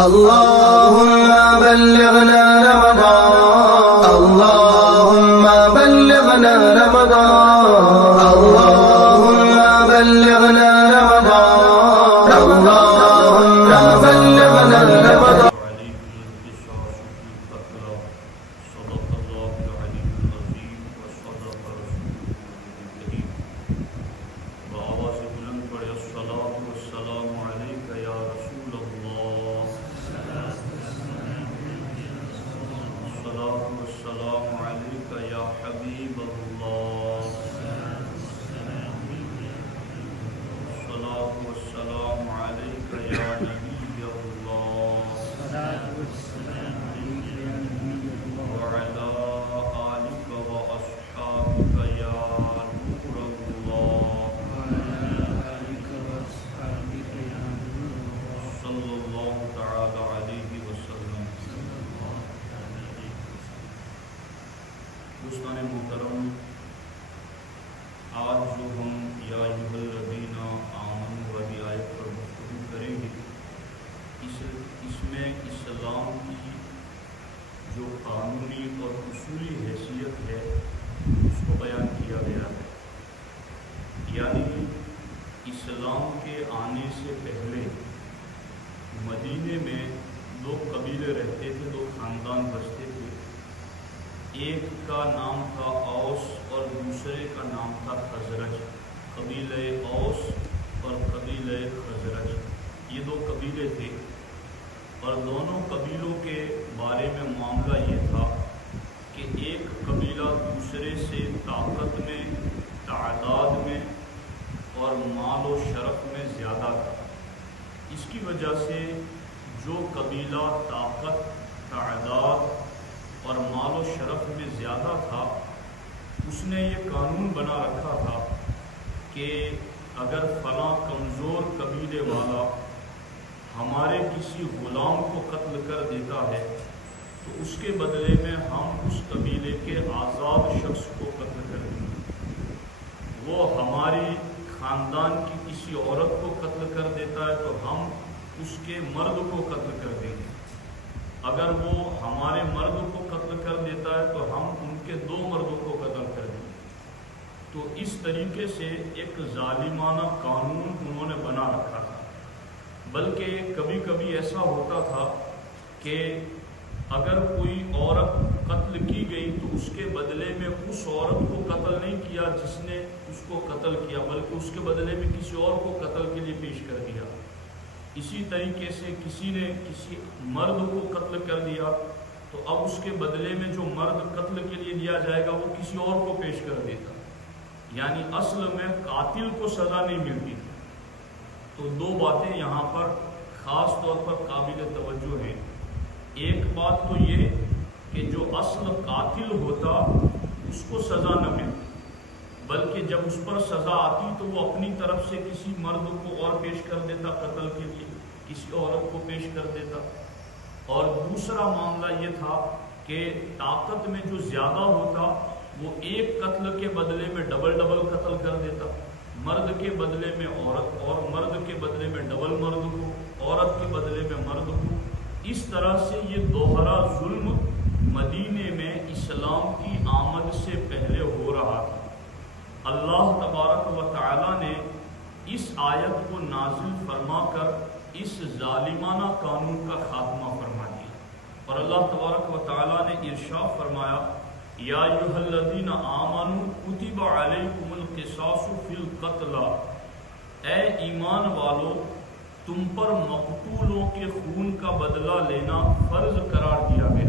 اللهم بلغنا رمضان اللهم بلغنا رمضان اللهم بلغنا رمضان اللهم بلغنا رمضان. دوستان محترم، آج جو ہم یا ایھا الذین آمنوا والی آیت پر گفتگو کریں گے، اس میں اسلام کی جو قانونی اور اصولی حیثیت ہے اس کو بیان کیا گیا ہے. یعنی اسلام کے آنے سے پہلے مدینے میں دو قبیلے رہتے تھے، دو خاندان بستے تھے. ایک کا نام تھا اوس اور دوسرے کا نام تھا خزرج. قبیلہ اوس اور قبیلہ خزرج، یہ دو قبیلے تھے، اور دونوں قبیلوں کے بارے میں معاملہ یہ تھا کہ ایک قبیلہ دوسرے سے طاقت میں، تعداد میں اور مال و شرف میں زیادہ تھا. اس کی وجہ سے جو قبیلہ طاقت، تعداد اور مال و شرف میں زیادہ تھا، اس نے یہ قانون بنا رکھا تھا کہ اگر فلاں کمزور قبیلے والا ہمارے کسی غلام کو قتل کر دیتا ہے تو اس کے بدلے میں ہم اس قبیلے کے آزاد شخص کو قتل کر دیں گے. وہ ہماری خاندان کی کسی عورت کو قتل کر دیتا ہے تو ہم اس کے مرد کو قتل کر دیں گے. اگر وہ ہمارے مرد کو قتل کر دیتا ہے تو ہم ان کے دو مردوں کو قتل کر دیں گے. تو اس طریقے سے ایک ظالمانہ قانون انہوں نے بنا رکھا تھا. بلکہ کبھی کبھی ایسا ہوتا تھا کہ اگر کوئی عورت قتل کی گئی تو اس کے بدلے میں اس عورت کو قتل نہیں کیا جس نے اس کو قتل کیا، بلکہ اس کے بدلے میں کسی اور کو قتل کے لیے پیش کر دیا. اسی طریقے سے کسی نے کسی مرد کو قتل کر دیا تو اب اس کے بدلے میں جو مرد قتل کے لیے دیا جائے گا وہ کسی اور کو پیش کر دیتا. یعنی اصل میں قاتل کو سزا نہیں ملتی تھی. تو دو باتیں یہاں پر خاص طور پر قابل توجہ ہیں. ایک بات تو یہ کہ جو اصل قاتل ہوتا اس کو سزا نہ ملتی، بلکہ جب اس پر سزا آتی تو وہ اپنی طرف سے کسی مرد کو اور پیش کر دیتا قتل کے لیے، کسی عورت کو پیش کر دیتا. اور دوسرا معاملہ یہ تھا کہ طاقت میں جو زیادہ ہوتا وہ ایک قتل کے بدلے میں ڈبل قتل کر دیتا. مرد کے بدلے میں عورت، اور مرد کے بدلے میں ڈبل مرد کو، عورت کے بدلے میں مرد کو. اس طرح سے یہ دوہرا ظلم مدینے میں اسلام کی آمد سے پہلے ہو رہا تھا. اللہ تبارک و تعالی نے اس آیت کو نازل فرما کر اس ظالمانہ قانون کا خاتمہ فرما دیا. اور اللہ تبارک و تعالی نے ارشاد فرمایا، یا ایھا الذین آمنوا کتب علیکم القصاص فی القتل، اے ایمان والو تم پر مقتولوں کے خون کا بدلہ لینا فرض قرار دیا گیا.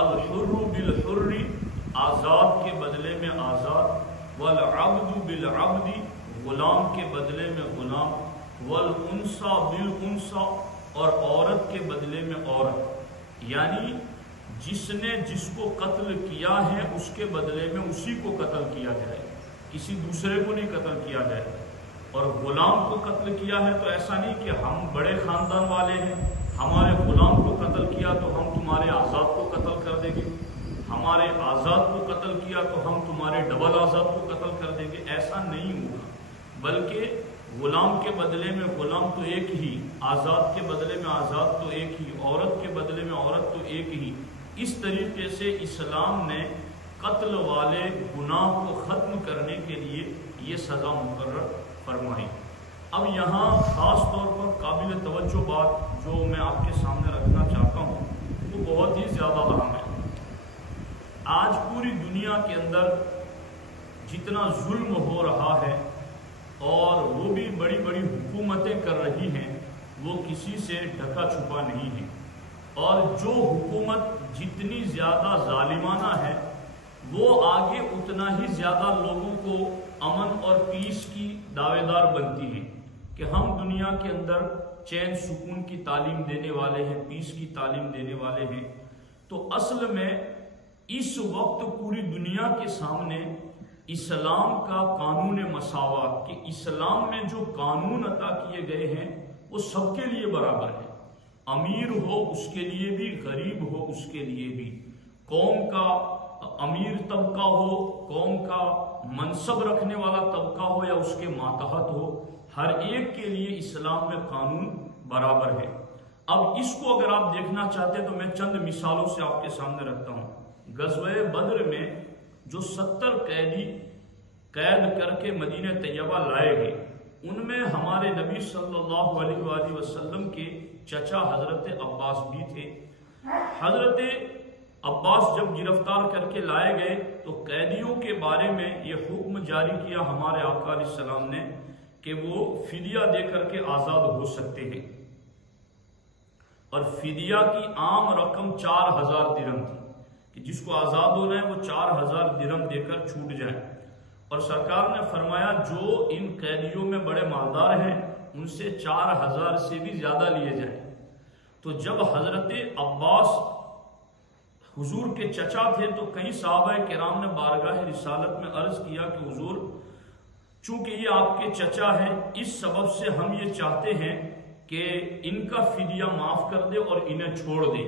الحر بالحر، آزاد کے بدلے میں آزاد، والعبد بالعبد، غلام کے بدلے میں غلام، والانثى بالانثى، اور عورت کے بدلے میں عورت. یعنی جس نے جس کو قتل کیا ہے اس کے بدلے میں اسی کو قتل کیا جائے، کسی دوسرے کو نہیں قتل کیا جائے. اور غلام کو قتل کیا ہے تو ایسا نہیں کہ ہم بڑے خاندان والے ہیں، ہمارے غلام کو قتل کیا تو ہم تمہارے آزاد کو قتل کر دیں گے، ہمارے آزاد کو قتل کیا تو ہم تمہارے ڈبل آزاد کو قتل کر دیں گے. ایسا نہیں ہوگا، بلکہ غلام کے بدلے میں غلام تو ایک ہی، آزاد کے بدلے میں آزاد تو ایک ہی، عورت کے بدلے میں عورت تو ایک ہی۔ اس طریقے سے اسلام نے قتل والے گناہ کو ختم کرنے کے لیے یہ سزا مقرر فرمائی۔ اب یہاں خاص طور پر قابل توجہ بات جو میں آپ کے سامنے رکھنا چاہتا ہوں وہ بہت ہی زیادہ اہم ہے۔ آج پوری دنیا کے اندر جتنا ظلم ہو رہا ہے اور وہ بھی بڑی بڑی حکومتیں کر رہی ہیں، وہ کسی سے ڈھکا چھپا نہیں ہے، اور جو حکومت جتنی زیادہ ظالمانہ ہے وہ آگے اتنا ہی زیادہ لوگوں کو امن اور پیس کی دعوے دار بنتی ہے کہ ہم دنیا کے اندر چین سکون کی تعلیم دینے والے ہیں، پیس کی تعلیم دینے والے ہیں۔ تو اصل میں اس وقت پوری دنیا کے سامنے اسلام کا قانون مساوات، کہ اسلام میں جو قانون عطا کیے گئے ہیں وہ سب کے لیے برابر ہے، امیر ہو اس کے لیے بھی، غریب ہو اس کے لیے بھی، قوم کا امیر طبقہ ہو، قوم کا منصب رکھنے والا طبقہ ہو یا اس کے ماتحت ہو، ہر ایک کے لیے اسلام میں قانون برابر ہے۔ اب اس کو اگر آپ دیکھنا چاہتے ہیں تو میں چند مثالوں سے آپ کے سامنے رکھتا ہوں۔ غزوہ بدر میں جو 70 قیدی قید کر کے مدینہ طیبہ لائے گئے، ان میں ہمارے نبی صلی اللہ علیہ وآلہ وسلم کے چچا حضرت عباس بھی تھے۔ حضرت عباس جب گرفتار کر کے لائے گئے تو قیدیوں کے بارے میں یہ حکم جاری کیا ہمارے آقا علیہ السلام نے کہ وہ فدیہ دے کر کے آزاد ہو سکتے ہیں، اور فدیہ کی عام رقم 4000 درہم تھی کہ جس کو آزاد ہونا ہے وہ 4000 درہم دے کر چھوٹ جائے۔ اور سرکار نے فرمایا جو ان قیدیوں میں بڑے مالدار ہیں ان سے 4000 سے بھی زیادہ لیے جائیں۔ تو جب حضرت عباس حضور کے چچا تھے تو کئی صحابہ کرام نے بارگاہ رسالت میں عرض کیا کہ حضور چونکہ یہ آپ کے چچا ہیں، اس سبب سے ہم یہ چاہتے ہیں کہ ان کا فدیہ معاف کر دے اور انہیں چھوڑ دے۔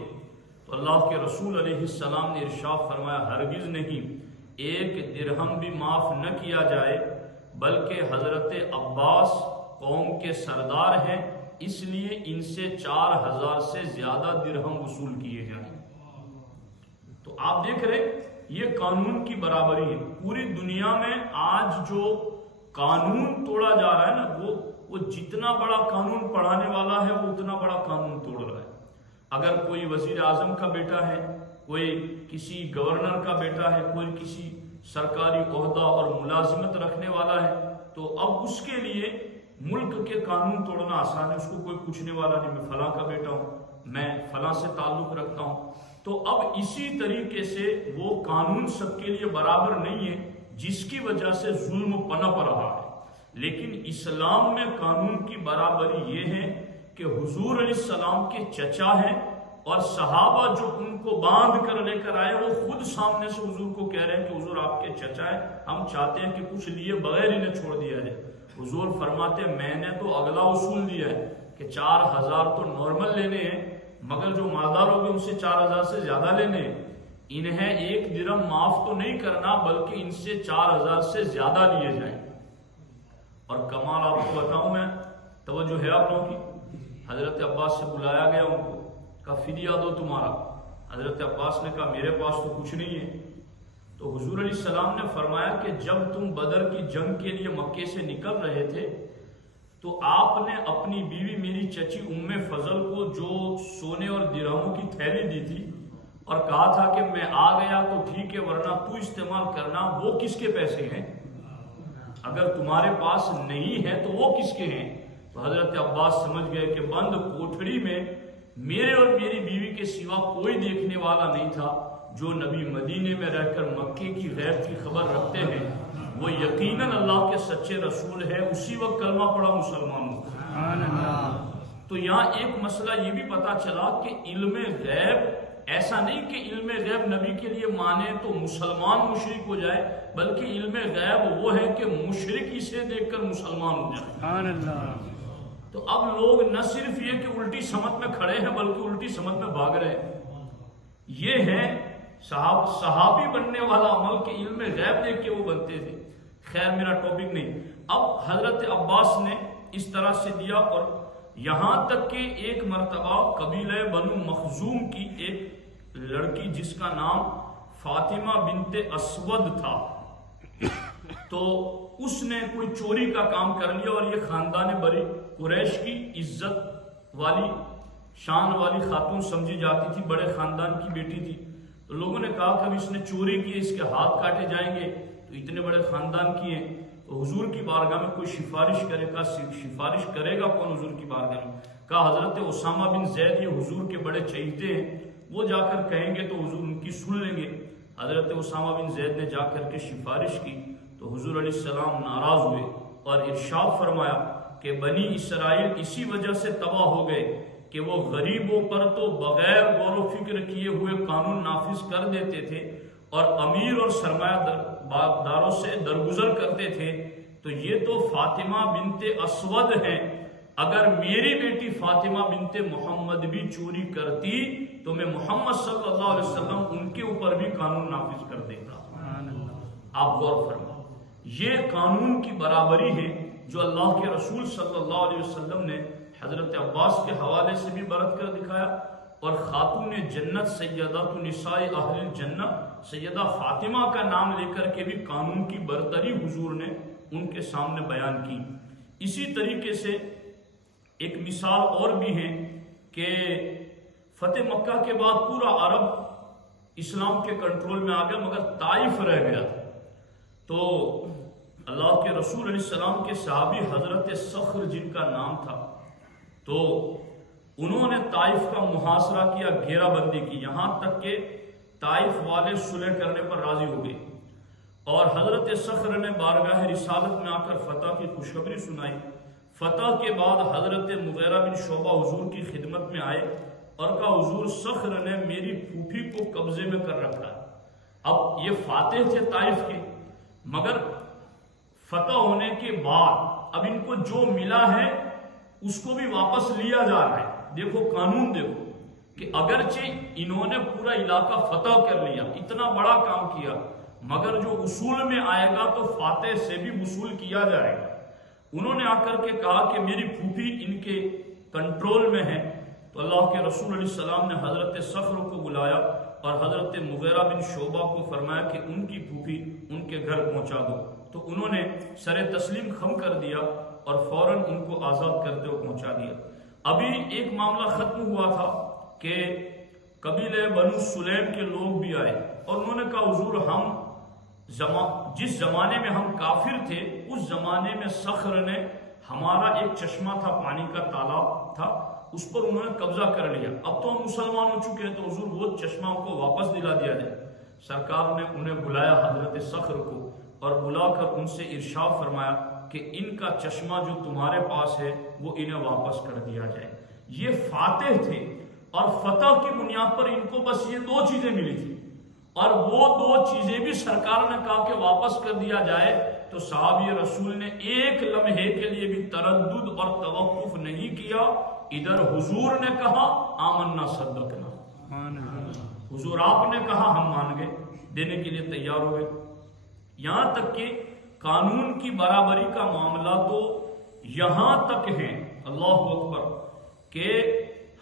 تو اللہ کے رسول علیہ السلام نے ارشاد فرمایا ہرگز نہیں، ایک درہم بھی معاف نہ کیا جائے، بلکہ حضرت عباس قوم کے سردار ہیں، اس لیے ان سے 4000 سے زیادہ درہم وصول کیے جائیں۔ تو آپ دیکھ رہے یہ قانون کی برابری ہے۔ پوری دنیا میں آج جو قانون توڑا جا رہا ہے نا، وہ جتنا بڑا قانون پڑھانے والا ہے وہ اتنا بڑا قانون توڑ رہا ہے۔ اگر کوئی وزیر اعظم کا بیٹا ہے، کوئی کسی گورنر کا بیٹا ہے، کوئی کسی سرکاری عہدہ اور ملازمت رکھنے والا ہے تو اب اس کے لیے ملک کے قانون توڑنا آسان ہے، اس کو کوئی پوچھنے والا نہیں، میں فلاں کا بیٹا ہوں، میں فلاں سے تعلق رکھتا ہوں۔ تو اب اسی طریقے سے وہ قانون سب کے لیے برابر نہیں ہے، جس کی وجہ سے ظلم پنپ رہا ہے۔ لیکن اسلام میں قانون کی برابری یہ ہے کہ حضور علیہ السلام کے چچا ہیں، اور صحابہ جو ان کو باندھ کر لے کر آئے وہ خود سامنے سے حضور کو کہہ رہے ہیں کہ حضور آپ کے چچا ہیں، ہم چاہتے ہیں کہ کچھ لیے بغیر انہیں چھوڑ دیا جائے۔ حضور فرماتے ہیں میں نے تو اگلا اصول دیا ہے کہ 4000 تو نارمل لینے ہیں، مگر جو مالدار ہو گئے ان سے 4000 سے زیادہ لینے ہیں، انہیں ایک درہم معاف تو نہیں کرنا بلکہ ان سے 4000 سے زیادہ لیے جائیں۔ اور کمال آپ کو بتاؤں میں، توجہ ہے آپ لوگوں کی، حضرت عباس سے بلایا گیا ان کو، کا فدیہ دو تمہارا۔ حضرت عباس نے کہا میرے پاس تو کچھ نہیں ہے۔ تو حضور علیہ السلام نے فرمایا کہ جب تم بدر کی جنگ کے لیے مکے سے نکل رہے تھے تو آپ نے اپنی بیوی میری چچی ام فضل کو جو سونے اور درہموں کی تھیلی دی تھی اور کہا تھا کہ میں آ گیا تو ٹھیک ہے ورنہ تو استعمال کرنا، وہ کس کے پیسے ہیں؟ اگر تمہارے پاس نہیں ہے تو وہ کس کے ہیں؟ تو حضرت عباس سمجھ گئے کہ بند کوٹھڑی میں میرے اور میری بیوی کے سوا کوئی دیکھنے والا نہیں تھا، جو نبی مدینے میں رہ کر مکے کی غیب کی خبر رکھتے ہیں وہ یقیناً اللہ کے سچے رسول ہے، اسی وقت کلمہ پڑھا مسلمان ہو۔ تو یہاں ایک مسئلہ یہ بھی پتا چلا کہ علم غیب ایسا نہیں کہ علم غیب نبی کے لیے مانے تو مسلمان مشرک ہو جائے، بلکہ علم غیب وہ ہے کہ مشرک اسے دیکھ کر مسلمان ہو جائے۔ تو اب لوگ نہ صرف یہ کہ الٹی سمت میں کھڑے ہیں بلکہ الٹی سمت میں بھاگ رہے ہیں۔ یہ ہے صحابی بننے والا عمل کہ علم غیب دیکھ کے وہ بنتے تھے۔ خیر میرا ٹاپک نہیں۔ اب حضرت عباس نے اس طرح سے دیا، اور یہاں تک کہ ایک مرتبہ قبیلہ بنو مخزوم کی ایک لڑکی جس کا نام فاطمہ بنت اسود تھا، تو اس نے کوئی چوری کا کام کر لیا، اور یہ خاندان بری قریش کی عزت والی شان والی خاتون سمجھی جاتی تھی، بڑے خاندان کی بیٹی تھی۔ تو لوگوں نے کہا کہ اب اس نے چوری کی، اس کے ہاتھ کاٹے جائیں گے، تو اتنے بڑے خاندان کی ہیں، تو حضور کی بارگاہ میں کوئی سفارش کرے گا، سفارش کرے گا کون حضور کی بارگاہ میں؟ کہا حضرت اسامہ بن زید، یہ حضور کے بڑے چہیتے ہیں، وہ جا کر کہیں گے تو حضور ان کی سن لیں گے۔ حضرت اسامہ بن زید نے جا کر کے سفارش کی، تو حضور علیہ السلام ناراض ہوئے اور ارشاد فرمایا کہ بنی اسرائیل اسی وجہ سے تباہ ہو گئے کہ وہ غریبوں پر تو بغیر غور و فکر کیے ہوئے قانون نافذ کر دیتے تھے، اور امیر اور سرمایہ داروں سے درگزر کرتے تھے۔ تو یہ تو فاطمہ بنت اسود ہیں، اگر میری بیٹی فاطمہ بنت محمد بھی چوری کرتی تو میں محمد صلی اللہ علیہ وسلم ان کے اوپر بھی قانون نافذ کر دیتا۔ آپ غور فرمائیں، یہ قانون کی برابری ہے جو اللہ کے رسول صلی اللہ علیہ وسلم نے حضرت عباس کے حوالے سے بھی برت کر دکھایا، اور خاتون جنت سیدہ نساء اہل الجنہ سیدہ فاطمہ کا نام لے کر کے بھی قانون کی برتری حضور نے ان کے سامنے بیان کی۔ اسی طریقے سے ایک مثال اور بھی ہے کہ فتح مکہ کے بعد پورا عرب اسلام کے کنٹرول میں آ گیا، مگر طائف رہ گیا۔ تو اللہ کے رسول علیہ السلام کے صحابی حضرت صخر جن کا نام تھا، تو انہوں نے طائف کا محاصرہ کیا، گھیرا بندی کی، یہاں تک کہ طائف والے صلح کرنے پر راضی ہو گئے، اور حضرت صخر نے بارگاہ رسالت میں آ کر فتح کی خوشخبری سنائی۔ فتح کے بعد حضرت مغیرہ بن شعبہ حضور کی خدمت میں آئے اور کہا حضور صخر نے میری پھوپھی کو قبضے میں کر رکھا ہے۔ اب یہ فاتح تھے طائف کے، مگر فتح ہونے کے بعد اب ان کو جو ملا ہے اس کو بھی واپس لیا جا رہا ہے۔ دیکھو قانون، دیکھو کہ اگرچہ انہوں نے پورا علاقہ فتح کر لیا، اتنا بڑا کام کیا، مگر جو اصول میں آئے گا تو فاتح سے بھی وصول کیا جائے گا۔ انہوں نے آ کر کے کہا کہ میری پھوپھی ان کے کنٹرول میں ہے، تو اللہ کے رسول علیہ السلام نے حضرت صخر کو بلایا اور حضرت مغیرہ بن شعبہ کو فرمایا کہ ان کی پھوپھی ان کے گھر پہنچا دو۔ تو انہوں نے سر تسلیم خم کر دیا اور فوراً ان کو آزاد کرتے ہوئے پہنچا دیا۔ ابھی ایک معاملہ ختم ہوا تھا کہ قبیلہ بنو سلیم کے لوگ بھی آئے اور انہوں نے کہا حضور ہم جس زمانے میں ہم کافر تھے اس زمانے میں صخر نے ہمارا ایک چشمہ تھا، پانی کا تالاب تھا، اس پر انہوں نے قبضہ کر لیا، اب تو ہم مسلمان ہو چکے ہیں، تو حضور وہ چشمہ کو واپس دلا دیا جائے۔ سرکار نے انہیں بلایا حضرت صخر کو اور بلا کر ان سے ارشاد فرمایا کہ ان کا چشمہ جو تمہارے پاس ہے وہ انہیں واپس کر دیا جائے۔ یہ فاتح تھے اور فتح کی بنیاد پر ان کو بس یہ دو چیزیں ملی تھی، اور وہ دو چیزیں بھی سرکار نے کہا کہ واپس کر دیا جائے، تو صحابی رسول نے ایک لمحے کے لیے بھی تردد اور توقف نہیں کیا۔ ادھر حضور نے کہا آمنا صدقنا، حضور آپ نے کہا ہم مان گئے، دینے کے لیے تیار ہوئے۔ یہاں تک کہ قانون کی برابری کا معاملہ تو یہاں تک ہے، اللہ اکبر، کہ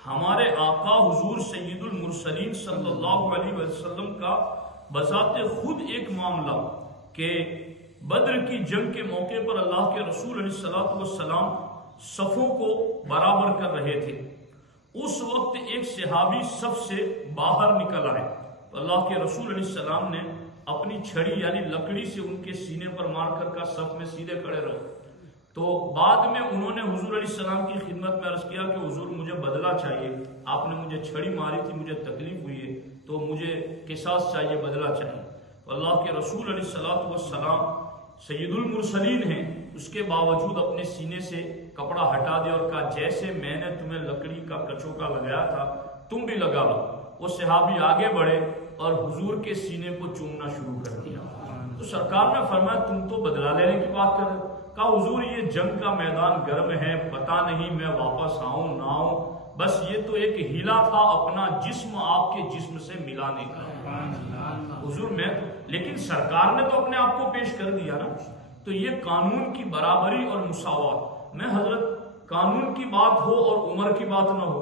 ہمارے آقا حضور سید المرسلین صلی اللہ علیہ وسلم کا بذات خود ایک معاملہ کہ بدر کی جنگ کے موقع پر اللہ کے رسول علیہ السلام صفوں کو برابر کر رہے تھے۔ اس وقت ایک صحابی صف سے باہر نکل آئے تو اللہ کے رسول علیہ السلام نے اپنی چھڑی یعنی لکڑی سے ان کے سینے پر مار کر کہا صف میں سیدھے کھڑے رہو۔ تو بعد میں انہوں نے حضور علیہ السلام کی خدمت میں عرض کیا کہ حضور مجھے بدلہ چاہیے، آپ نے مجھے چھڑی ماری تھی، مجھے تکلیف ہوئی ہے، تو مجھے قصاص چاہیے، بدلہ چاہیے۔ تو اللہ کے رسول علیہ السلام سید المرسلین ہیں، اس کے باوجود اپنے سینے سے کپڑا ہٹا دیا اور کہا جیسے میں نے تمہیں لکڑی کا کچوکا لگایا تھا تم بھی لگا لو۔ وہ صحابی آگے بڑھے اور حضور کے سینے کو چومنا شروع کر دیا۔ تو سرکار نے فرمایا تم تو بدلہ لینے کی بات کر رہے، کہا حضور یہ جنگ کا میدان گرم ہے، پتہ نہیں میں واپس آؤں نہ آؤں، بس یہ تو ایک ہیلا تھا اپنا جسم آپ کے جسم سے ملانے کا۔ حضور میں لیکن سرکار نے تو اپنے آپ کو پیش کر دیا نا۔ تو یہ قانون کی برابری اور مساوات، میں حضرت قانون کی بات ہو اور عمر کی بات نہ ہو،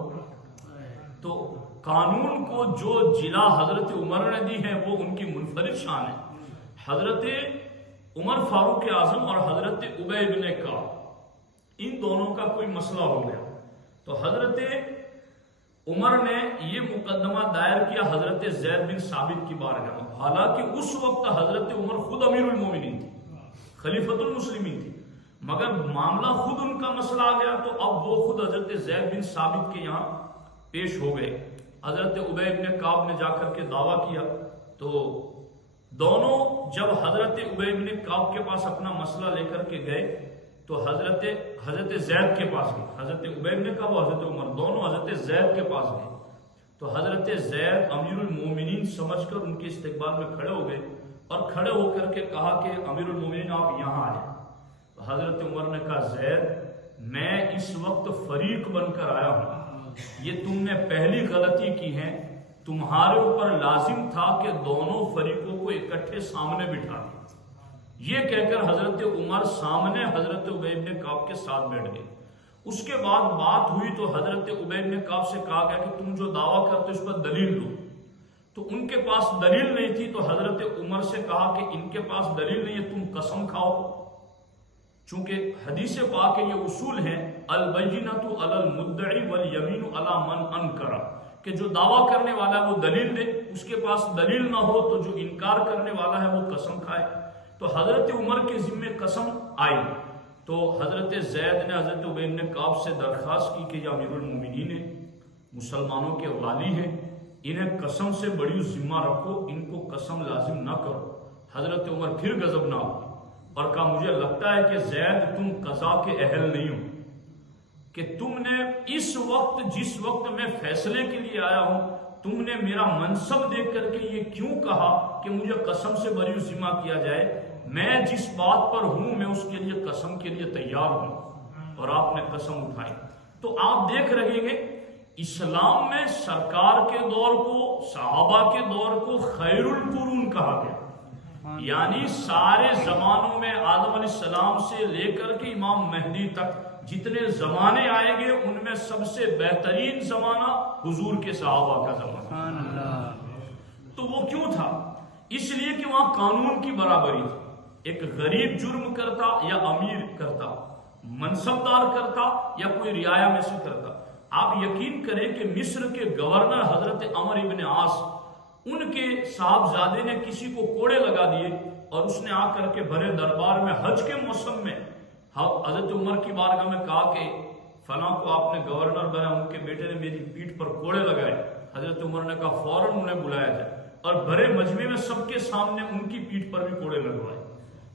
تو قانون کو جو جلا حضرت عمر نے دی ہے وہ ان کی منفرد شان ہے۔ حضرت عمر فاروق اعظم اور حضرت ابی بن کعب، ان دونوں کا کوئی مسئلہ ہو گیا تو حضرت عمر نے یہ مقدمہ دائر کیا حضرت زید بن ثابت کی بارگاہ میں، حالانکہ اس وقت حضرت عمر خود امیر المومنین تھی، خلیفۃ المسلمین تھی، مگر معاملہ خود ان کا مسئلہ آ گیا تو اب وہ خود حضرت زید بن ثابت کے یہاں پیش ہو گئے۔ حضرت ابی بن کعب نے جا کر کے دعویٰ کیا تو دونوں جب حضرت ابی بن کعب کے پاس اپنا مسئلہ لے کر کے گئے تو حضرت زید کے پاس گئے، حضرت ابی بن کعب اور حضرت عمر دونوں حضرت زید کے پاس گئے تو حضرت زید امیر المومنین سمجھ کر ان کے استقبال میں کھڑے ہو گئے اور کھڑے ہو کر کے کہا کہ امیر المومنین آپ یہاں آئے۔ تو حضرت عمر نے کہا زید میں اس وقت فریق بن کر آیا ہوں، یہ تم نے پہلی غلطی کی ہے، تمہارے اوپر لازم تھا کہ دونوں فریقوں کو اکٹھے سامنے بٹھا دیں۔ یہ کہہ کر حضرت عمر سامنے حضرت ابی بن کعب کے ساتھ بیٹھ گئے۔ اس کے بعد بات ہوئی تو حضرت ابی بن کعب سے کہا گیا کہ تم جو دعویٰ کرتے اس پر دلیل دو، تو ان کے پاس دلیل نہیں تھی تو حضرت عمر سے کہا کہ ان کے پاس دلیل نہیں ہے، تم قسم کھاؤ، چونکہ حدیث پاک کے یہ اصول ہیں البینۃ علی المدعی والیمین علی من انکر، کہ جو دعویٰ کرنے والا ہے وہ دلیل دے، اس کے پاس دلیل نہ ہو تو جو انکار کرنے والا ہے وہ قسم کھائے۔ تو حضرت عمر کے ذمے قسم آئی تو حضرت زید نے حضرت ابی بن کعب سے درخواست کی کہ یہ امیر المومنین ہیں، مسلمانوں کے والی ہیں، انہیں قسم سے بڑی ذمہ رکھو، ان کو قسم لازم نہ کرو۔ حضرت عمر پھر غضب نہ ہو اور کہا مجھے لگتا ہے کہ زید تم قضا کے اہل نہیں ہو، کہ تم نے اس وقت جس وقت میں فیصلے کے لیے آیا ہوں تم نے میرا منصب دیکھ کر کے یہ کیوں کہا کہ مجھے قسم سے بری ذمہ کیا جائے، میں جس بات پر ہوں میں اس کے لیے قسم کے لیے تیار ہوں، اور آپ نے قسم اٹھائی۔ تو آپ دیکھ رہے ہیں اسلام میں سرکار کے دور کو، صحابہ کے دور کو خیر القرون کہا گیا، یعنی سارے زمانوں میں آدم علیہ السلام سے لے کر کے امام مہدی تک جتنے زمانے آئیں گے ان میں سب سے بہترین زمانہ حضور کے صحابہ کا زمانہ۔ تو وہ کیوں تھا؟ اس لیے کہ وہاں قانون کی برابری تھی، ایک غریب جرم کرتا یا امیر کرتا، منصبدار کرتا یا کوئی رعایا میں سے کرتا۔ آپ یقین کریں کہ مصر کے گورنر حضرت عمر ابن عاص، ان کے صاحبزادے نے کسی کو کوڑے لگا دیے اور اس نے آ کر کے بھرے دربار میں حج کے موسم میں حضرت عمر کی بارگاہ میں کہا کہ فلاں کو آپ نے گورنر بنا، ان کے بیٹے نے میری پیٹھ پر کوڑے لگائے۔ حضرت عمر نے کہا فوراً انہیں بلایا جائے، اور بھرے مجمع میں سب کے سامنے ان کی پیٹھ پر بھی کوڑے لگوائے۔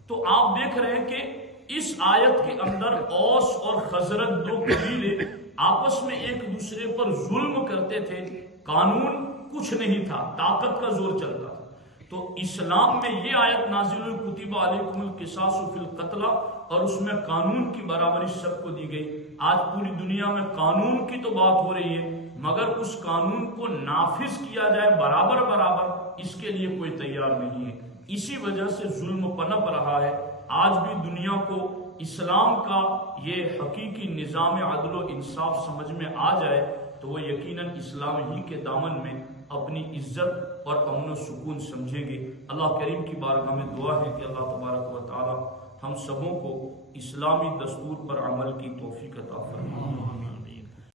تو آپ دیکھ رہے ہیں کہ اس آیت کے اندر اوس اور خزرج دو قبیلے آپس میں ایک دوسرے پر ظلم کرتے تھے، قانون کچھ نہیں تھا، طاقت کا زور چلتا تھا۔ تو اسلام میں یہ آیت نازل ہوئی کتب علیکم القصاص فی القتل، اور اس میں قانون کی برابری سب کو دی گئی۔ آج پوری دنیا میں قانون کی تو بات ہو رہی ہے مگر اس قانون کو نافذ کیا جائے برابر برابر، اس کے لیے کوئی تیار نہیں ہے۔ اسی وجہ سے ظلم پنپ رہا ہے۔ آج بھی دنیا کو اسلام کا یہ حقیقی نظام عدل و انصاف سمجھ میں آ جائے تو وہ یقیناً اسلام ہی کے دامن میں اپنی عزت اور امن و سکون سمجھیں گے۔ اللہ کریم کی بارگاہ میں دعا ہے کہ اللہ تبارک و تعالی ہم سبوں کو اسلامی دستور پر عمل کی توفیق عطا فرمائے۔